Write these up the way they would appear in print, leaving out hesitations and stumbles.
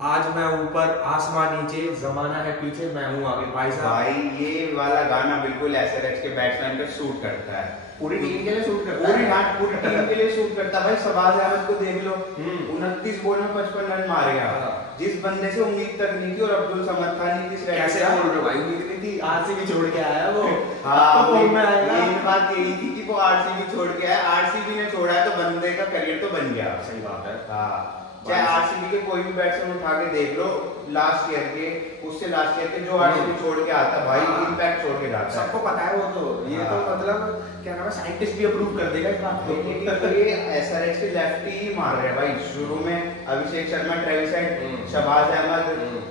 आज मैं ऊपर आसमान नीचे, जमाना है पीछे, मैं हूँ आगे। भाई साहब भाई ये वाला गाना बिल्कुल एसआरएच के बैट्समैन पे सूट करता है, पूरी टीम के लिए सूट करता है। पूरी टीम के लिए सूट करता है। भाई शहबाज अहमद को देख लो, 29 बॉल में 55 रन मारेगा। जिस बंदे से उम्मीद तक नहीं थी, और अब्दुल समद खान की कैसे बोल रहे हो भाई, उम्मीद नहीं थी, आरसीबी छोड़ के आया वो। हाँ, तो में आएगा। मेन बात यही थी कि वो आरसीबी छोड़ के आया, आरसीबी ने छोड़ा है तो बंदे का करियर तो बन गया। सही बात है। हाँ, चाहे आरसीबी के कोई भी बैट्समैन उठा के देख लो, लास्ट ईयर के, उससे लास्ट ईयर के जो आरसीबी छोड़ के आता भाई, इम्पैक्ट छोड़ के जाता है। सबको पता है वो तो, ये तो मतलब क्या नाम है, साइंटिस्ट भी अप्रूव कर देगा इस बात को। ये एसआरएच के लेफ्टी ही मार रहे हैं भाई। शुरू में अभिषेक शर्मा, ट्रेविस हेड, शहबाज अहमद,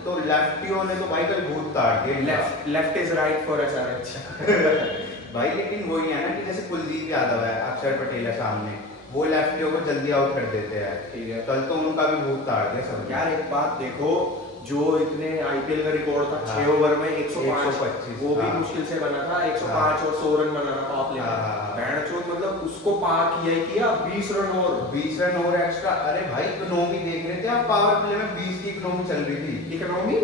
तो लेफ्टियों ने तो भाई कल भूत ताड़ दिए। Left is right for SRH भाई लेकिन वही है ना कि जैसे कुलदीप यादव है, अक्षर पटेल है सामने, वो लेफ्टियों को जल्दी आउट कर देते हैं। ठीक है, कल तो उनका भी भूत ताड़ दिया सब। यार एक बात देखो, जो इतने आईपीएल का रिकॉर्ड था 6 ओवर में 125, वो भी मुश्किल से बना था। 105 और 100 रन बनाना था पावर प्ले में, बैंड चोट, मतलब उसको पार किया ही किया। 20 रन और एक्स्ट्रा। अरे भाई इकोनॉमी देख रहे थे आप, पावर प्ले में 20 की इकोनॉमी चल रही थी। इकोनॉमी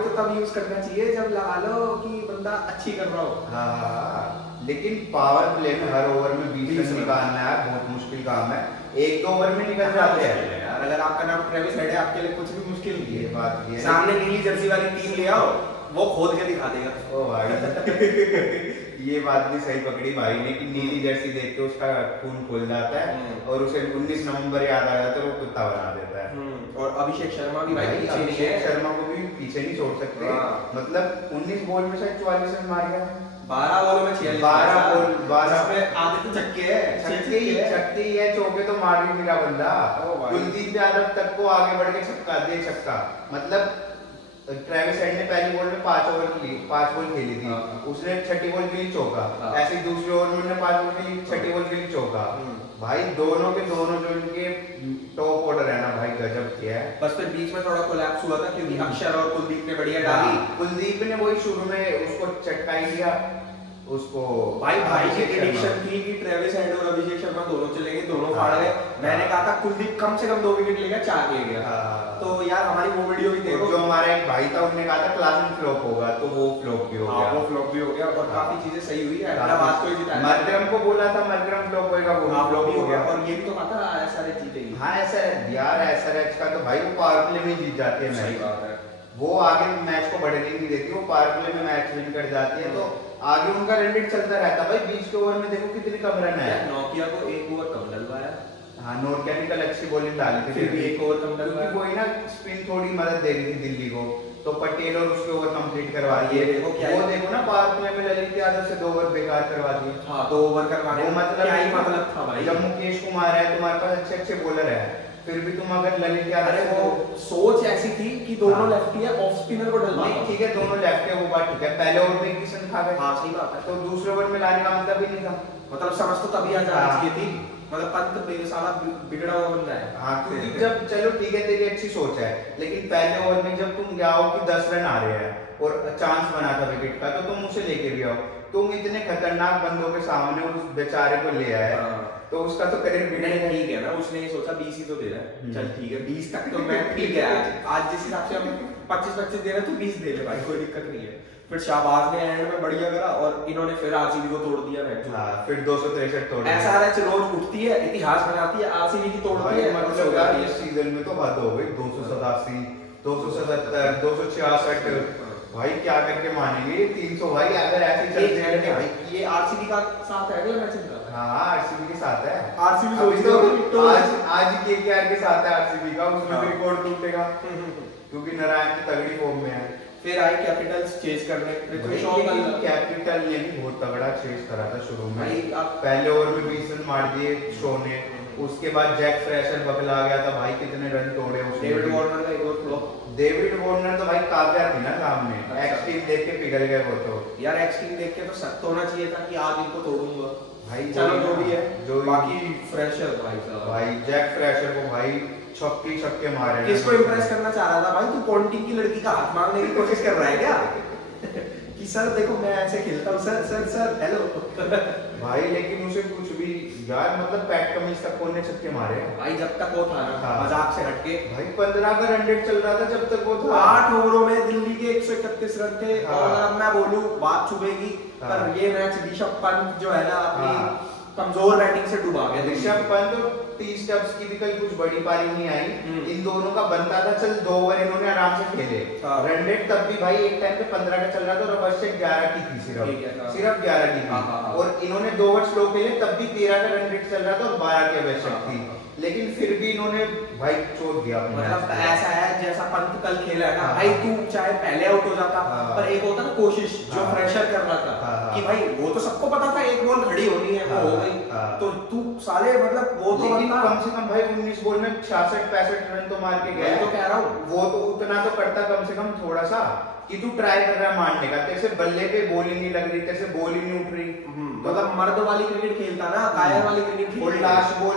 तो तब यूज करना चाहिए जब लगा लो कि बंदा अच्छी कर रहा हो। हाँ, लेकिन पावर प्ले में हर ओवर में 20 रन निकालना है बहुत मुश्किल काम है। 1-2 ओवर में निकल जाते हैं यार। अगर आपका नाम ट्रेविस हेड है, आपके लिए कुछ भी मुश्किल नहीं है। ये बात ये सामने नीली जर्सी वाली टीम ले आओ, वो खोद के दिखा देगा। ओ भाई ये बात भी सही पकड़ी भाई ने कि नीली जर्सी देख के उसका खून खुल जाता है, और उसे 19 नवंबर याद आ जाता है, वो कुत्ता बना देता है। और अभिषेक शर्मा भी भाई अभिषेक शर्मा को भी पीछे नहीं छोड़ सकते। मतलब 19 बॉल में शायद 44 रन मार गया। 12 बॉलों में 46, 12 में आधे तो छक्के है, छक्के ही है, चौके तो मार भी मिला बंदा। कुलदीप यादव तक को आगे बढ़ के छक्का। मतलब ट्रेविस हेड ने पहली बॉल में 5 बॉल खेली थी, उसने छठी बॉल के लिए चौका। ऐसे ही दूसरी ओवर में 5 बॉल खेली, छठी बॉल के लिए चौका। भाई दोनों के दोनों जो इनके टॉप ऑर्डर है ना भाई, गजब किया है। बस फिर बीच में थोड़ा कोलैप्स हुआ था क्योंकि अक्षर और कुलदीप ने बढ़िया डाली। कुलदीप ने वही शुरू में उसको चटकाई दिया उसको। भाई की प्रेडिक्शन थी कि ट्रेविस हेड और अभिषेक शर्मा दोनों चलेंगे, दोनों फाड़ गए। मैंने कहा था कुलदीप कम से कम 2 विकेट लेगा, 4 ले गया। तो यार हमारी वो वीडियो भी देखो, जो हमारा एक भाई था उन्होंने कहा था क्लासिक फ्लॉप होगा, तो वो फ्लॉप भी हो गया। वो फ्लॉप भी हो गया और काफी चीजें सही हुई है। हैदराबाद को जिताया, मरकरम को बोला था मरकरम फ्लॉप होएगा, वो फ्लॉप भी हो गया। और ये भी तो पता है एसआरएच जीतेगी। हाँ यार एसआरएच का तो भाई वो पावर प्ले में जीत जाती है। सही बात है, वो आगे मैच को बढ़ने नहीं देती, वो पावर प्ले में मैच विन कर जाती है, तो आगे उनका रन रेट चलता रहता है। भाई बीच के ओवर में देखो कितनी कम रन है। नोकिया को 1 ओवर कम डलवाया। हाँ, नोकिया ने कल अच्छी बॉलिंग डाली थी, फिर भी 1 ओवर कम डलवाया, क्योंकि वही ना स्पिन थोड़ी मदद दे रही थी दिल्ली को, तो पटेल और उसके ओवर कंप्लीट करवा दिए। वो देखो ना पावर प्ले में ललित यादव से 2 ओवर बेकार करवा दिए। हाँ, 2 ओवर करवाने वो मतलब क्या ही मतलब था भाई। जब मुकेश कुमार है तुम्हारे पास, अच्छे बॉलर है, फिर भी तुम अगर ललित यादव, वो सोच ऐसी थी कि दोनों लेफ्टी है, ऑफ स्पिनर को डलवा। ठीक है, दोनों लेफ्ट है, वो बात ठीक है। पहले ओवर में 21 रन खा गए। हाँ सही बात है, तो दूसरे ओवर में लाने का मतलब ही नहीं था। मतलब समझ तो तभी आ जाना चाहिए थी। मतलब पंत साला बिगड़ा हुआ बंदा है। हाँ, क्योंकि जब चलो ठीक है तेरी अच्छी सोच है, लेकिन पहले ओवर में जब तुम जाओ कि 10 रन आ रहे हैं और चांस बना था विकेट का, तो तुम उसे लेके भी आओ। तुम इतने खतरनाक बंदों के सामने उस बेचारे को ले आए, तो उसका तो करियर भी नहीं। ठीक है ना, उसने ये सोचा 20 ही तो दे रहा है, चल ठीक है 20 तक तो मैं ठीक है। आज जिस हिसाब से हम 25-25 दे रहे हैं तो 20 दे ले भाई, कोई दिक्कत नहीं है। फिर शाहबाज ने एंड में बढ़िया करा और इन्होंने फिर आरसीबी को तोड़ दिया मैच। हाँ, फिर 263 तोड़ दिया। एसआरएच रोज उठती है, इतिहास बनाती है, आरसीबी की तोड़ती है। मतलब यार इस सीजन में तो हद हो गई। 287, 277, 266 भाई क्या करके मानेंगे ये 300 भाई, अगर ऐसे चलते हैं भाई। ये आरसीबी का साथ है अगला मैच इनका। हाँ, आरसीबी के साथ है। आरसीबी तो आज केकेआर के साथ है आरसीबी का, उसमें भी रिकॉर्ड टूटेगा क्योंकि नारायण की तगड़ी फॉर्म में है। फिर आई कैपिटल्स चेज करने, कैपिटल ने भी बहुत तगड़ा चेज करा था शुरू में। पहले ओवर में 20 रन मार दिए शो ने, उसके बाद जैक फ्रेशर बगल आ गया था भाई, कितने रन तोड़े उसने। डेविड वार्नर का एक और फ्लॉप। डेविड वार्नर तो भाई काव्या थी ना सामने, एक्सट्रीम देख के पिघल गए वो तो। यार एक्सट्रीम देख के तो सख्त होना चाहिए था कि आज इनको तोड़ूंगा भाई। चलो जो भी है, जो बाकी फ्रेशर भाई साहब, भाई जैक फ्रेशर को भाई छक्के मारे। किसको इंप्रेस करना चाह रहा था भाई तू? पॉन्टिंग की लड़की का हाथ मांगने की कोशिश कर रहा है क्या? कि सर देखो मैं ऐसे खेलता हूँ, सर हेलो भाई। लेकिन उसे कुछ भी यार मतलब पैट कमिंस तक कौन ने छक्के मारे हैं भाई, जब तक वो था ना, मजाक से हटके भाई 15 का रन रेट चल रहा था जब तक वो था। 8 ओवरों में दिल्ली के 131 रन थे। और अब मैं बोलूं बात चुभेगी, पर ये मैच ऋषभ पंत जो है ना अपनी कमजोर बैटिंग से डूबा गया। ऋषभ पंत और 30 स्टब्स की भी कल कुछ बड़ी पारी नहीं आई। इन दोनों का बनता था, चल 2 ओवर इन्होंने आराम से खेले। रन रेट तब भी भाई एक टाइम पे 15 का चल रहा था और अवश्य 11 की थी, सिर्फ 11 की थी। और इन्होंने 2 ओवर स्लो खेले तब भी 13 का रन रेट चल रहा था और 12 की आवश्यक थी, लेकिन फिर भी इन्होंने भाई चोट दिया। मतलब ऐसा है जैसा पंत कल खेला है ना भाई, तू चाहे पहले आउट हो जाता, पर एक होता ना कोशिश जो प्रेशर कर रहा था कि भाई वो तो सबको पता था एक बॉल खड़ी होनी है, वो हो गई, तो तू साले मतलब वो तो कम से कम भाई 19 बॉल में 66-65 रन तो मार के गया। तो कह रहा हूँ वो तो उतना तो करता कम से कम थोड़ा सा, कि तू ट्राई कर रहा है मारने का, तेरे से बल्ले पे बॉल ही नहीं लग रही, तेरे से बॉल ही नहीं उठ रही। मतलब मर्द वाली क्रिकेट खेलता ना, कायर वाली क्रिकेट और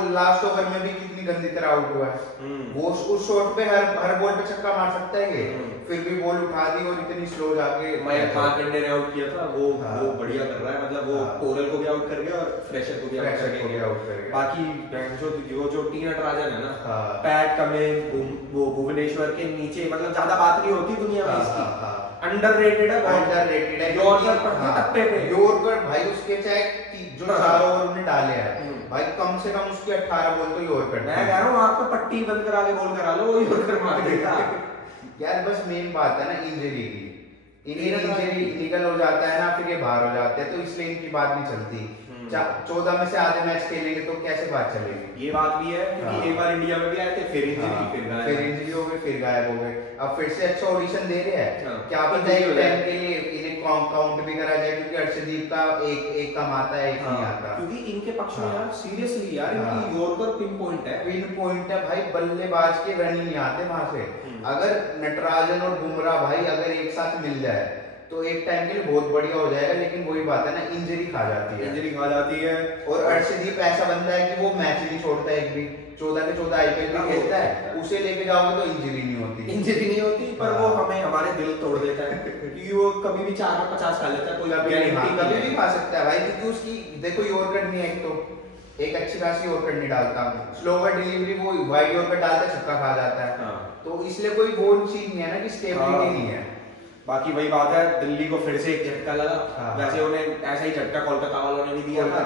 लास्ट ओवर में भी कितनी गंदी तरह आउट हुआ है वो। उस शॉट पे हर बॉल पे छक्का मार सकता है ये, फिर भी बॉल उठा दी और इतनी स्लो जाके मयंक मार्कंडे ने आउट किया था। वो बढ़िया कर रहा है, मतलब वो कोरल को भी आउट कर गया और फ्रेशर को भी आउट कर गया। बाकी जो टी नटराजन है ना, पैट कमिंस, वो भुवनेश्वर के नीचे, मतलब ज्यादा बात नहीं होती दुनिया में इसकी, अंडररेटेड है। यॉर्कर भाई उसके चाहे जो 4 ओवर उन्हें डाले हैं भाई, कम से कम उसके 18 बॉल तो यॉर्कर। मैं कह रहा हूँ आपको पट्टी बंद करा के बॉल करा लो, वो यॉर्कर मार देगा। यार बस मेन बात है ना इंजरी की, इंजरी निकल हो जाता है ना, फिर ये बाहर हो जाते हैं, तो इसलिए इनकी बात नहीं चलती। 14 में से आधे मैच खेलेंगे तो कैसे बात चलेगी। ये बात भी है क्योंकि एक बार इंडिया में भी आए थे, फिर इंजरी हो गई, फिर गायब हो गए। अब फिर से अच्छा ऑडिशन दे रहे हैं, क्या पता है टाइम के लिए इन्हें काउंट भी करा जाए, क्योंकि अर्शदीप का एक कम आता है, एक नहीं आता। क्योंकि इनके पक्ष में यार सीरियसली यार इनकी यॉर्कर पिन पॉइंट है भाई, बल्लेबाज के रन ही नहीं आते वहां से। अगर नटराजन और बुमराह भाई अगर एक साथ मिल जाए तो एक टाइम के लिए बहुत बढ़िया हो जाएगा, लेकिन वही बात है ना, इंजरी खा जाती है। और अर्शदीप ऐसा बंदा है कि वो मैच नहीं छोड़ता एक भी, 14 के 14 आईपीएल में खेलता है, उसे लेके जाओगे तो इंजरी नहीं होती, पर वो हमें हमारे दिल तोड़ देता है क्योंकि वो कभी भी 4 और 50 खा लेता है, कोई कभी भी खा सकता है भाई, क्योंकि उसकी देखो यॉर्कर नहीं है, एक अच्छी खासी यॉर्कर नहीं डालता, स्लोवर डिलीवरी वो वाइड यॉर्कर डालता है, छक्का खा जाता है। तो इसलिए कोई वो चीज नहीं है ना कि स्टेबिलिटी नहीं है। बाकी वही बात है, दिल्ली को फिर से एक झटका लगा। वैसे उन्हें ऐसा ही झटका कोलकाता वालों ने भी दिया था,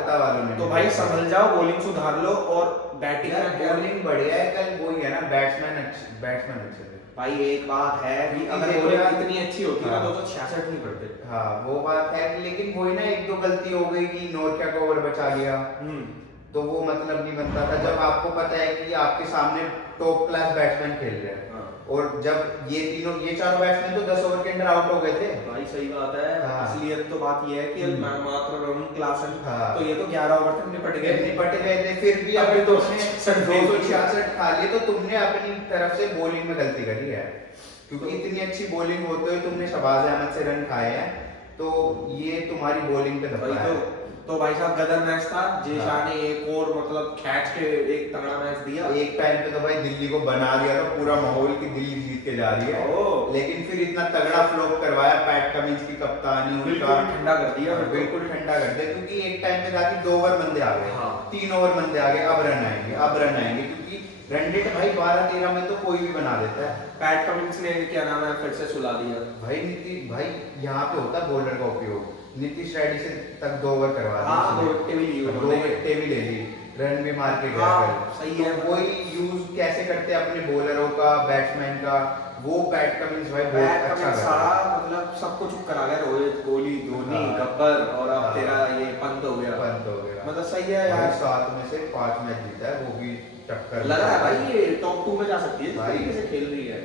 तो भाई संभल जाओ, बॉलिंग सुधार लो और बैटिंग बॉलिंग बढ़िया है। कल वही है ना, बैट्समैन अच्छे थे भाई। एक बात है कि अगर बॉलिंग इतनी अच्छी होती ना तो 66 नहीं पड़ते। हाँ वो बात है, लेकिन वही ना 1-2 गलती हो गई कि नोरकिया का ओवर बचा लिया, तो वो मतलब नहीं बनता था। जब आपको पता है कि आपके सामने टॉप क्लास बैट्समैन खेल रहे हैं, और जब ये 4 बैट्समैन तो 10 ओवर के अंदर आउट हो गए थे भाई। सही बात है। असलियत तो बात ये है कि मात्र रन क्लासन, तो ये तो 11 ओवर तक निपट गए थे। फिर भी अगर तुमने 266 खा लिए तो तुमने अपनी तरफ से बॉलिंग में गलती करी है, क्योंकि इतनी अच्छी बॉलिंग होते हुए तुमने शहबाज अहमद से रन खाए हैं, तो ये तुम्हारी बॉलिंग पे दबा है। तो भाई साहब गदर मैच था। जे शाह ने एक और मतलब खैच के एक तगड़ा मैच दिया। एक टाइम पे तो भाई दिल्ली को बना दिया था पूरा माहौल की दिल्ली जीत के जा रही है, लेकिन फिर इतना तगड़ा फ्लॉप करवाया पैट कमिंस की कप्तानी, उनका ठंडा कर दिया, बिल्कुल ठंडा कर दिया। क्योंकि एक टाइम पे जाके 2 ओवर बंदे आ गए, 3 ओवर बंदे आ गए, अब रन आएंगे, क्योंकि रन रेट भाई 12-13 में तो कोई भी बना देता है। पैट कमिंस ने क्या नाम है फिर से सुला दिया भाई यहाँ पे होता है बॉलर का उपयोग। नीतीश रेड्डी से तक 2 ओवर करवा दिए, 2 विकेटें भी ले ली, रन भी मार के गया। सही है। वही यूज कैसे करते हैं अपने बॉलरों का, बैट्समैन का, वो पैट कमिंस भाई बहुत अच्छा सारा मतलब सबको चुप करा गया। रोहित, कोहली, धोनी, गब्बर और अब तेरा ये पंत हो गया। मतलब सही है यार। 7 में से 5 मैच जीता है, वो भी टक्कर लग रहा है भाई ये टॉप 2 में जा सकती है भाई, कैसे खेल रही है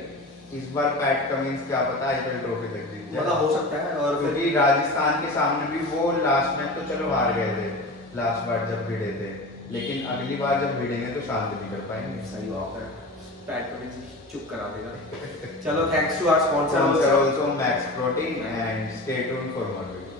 इस बार पैट कमिंस। क्या पता आईपीएल ट्रॉफी तक जीत जाए, मतलब हो सकता है। और क्योंकि राजस्थान के सामने भी वो लास्ट मैच तो चलो हार गए थे लास्ट बार जब भिड़े थे, लेकिन अगली बार जब भिड़ेंगे तो शांत भी कर पाएंगे। सही बात है, पैट कमिंस चुप करा देगा। चलो thanks to our sponsor also Max Protein and stay tuned for more videos.